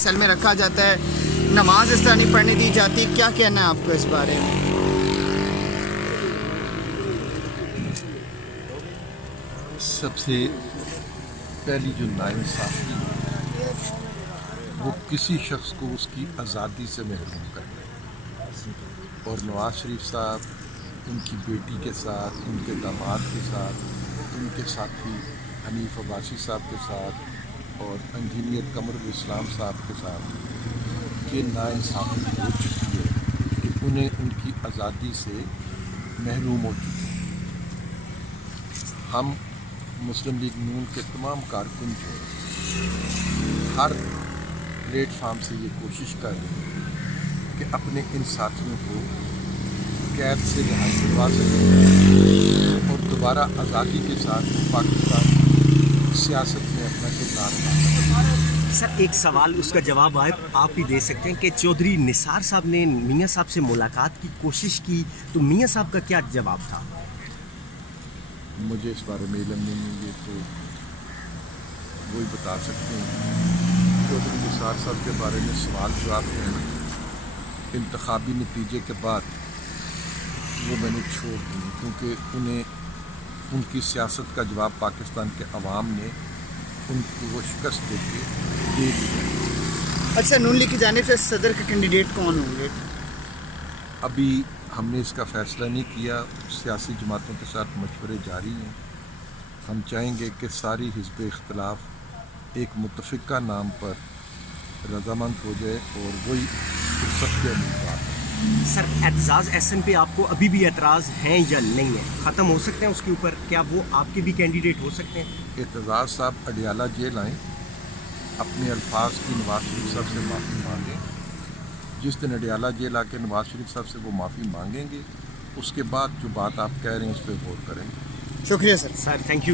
Cell में रखा जाता है, नमाज इस तरह नहीं पढ़ने दी जाती, क्या कहना है आपको इस बारे में? सबसे पहली जो नाइंसाफ़ी वो किसी शख्स को उसकी आज़ादी से महरूम करना, और नवाज शरीफ साहब उनकी बेटी के साथ, उनके दामाद के साथ, उनके साथी हनीफ अब्बासी साहब के साथ और इंजीनियर कमरुल इस्लाम साहब के साथ ये नाइंसाफ़ी हो चुकी है कि उन्हें उनकी आज़ादी से महरूम हो चुके हैं। हम मुस्लिम लीग नून के तमाम कारकुन जो हर प्लेटफार्म से ये कोशिश कर रहे हैं कि अपने इन साथियों को कैद से रिहाई दिलवा सकें और दोबारा आज़ादी के साथ पाकिस्तान सियासत में अपना किरदार अदा करें। सर, एक सवाल उसका जवाब आप ही दे सकते हैं कि चौधरी निसार साहब ने मियाँ साहब से मुलाकात की कोशिश की, तो मियाँ साहब का क्या जवाब था? मुझे इस बारे में इल्म नहीं है, ये तो वही बता सकते हैं। चौधरी निसार साहब के बारे में सवाल जवाब हैं इंतखाबी नतीजे के बाद वो मैंने छोड़ दी, क्योंकि उन्हें उनकी सियासत का जवाब पाकिस्तान के अवाम ने उनको वो शिकस्त देके दे दी। अच्छा, नून लीग की जानिब से सदर के कैंडिडेट कौन होंगे? अभी हमने इसका फ़ैसला नहीं किया, सियासी जमातों के साथ मशवरे जारी हैं। हम चाहेंगे कि सारी हिज़्ब इख्तिलाफ एक मुतफ़िका नाम पर रज़ामंद हो जाए और वही फुर्सत के उम्मीदवार है। सर, एतजाज़ एहसन पे आपको अभी भी एतराज़ हैं या नहीं है? ख़त्म हो सकते हैं उसके ऊपर? क्या वो आपके भी कैंडिडेट हो सकते हैं? एतजाज़ साहब अडियाला जेल आएँ, अपने अल्फाज की नवाज शरीफ साहब से माफ़ी मांगें। जिस दिन अडियाला जेल आके नवाज शरीफ साहब से वो माफ़ी मांगेंगे, उसके बाद जो बात आप कह रहे हैं उस पर गौर करेंगे। शुक्रिया सर। Sir, thank you.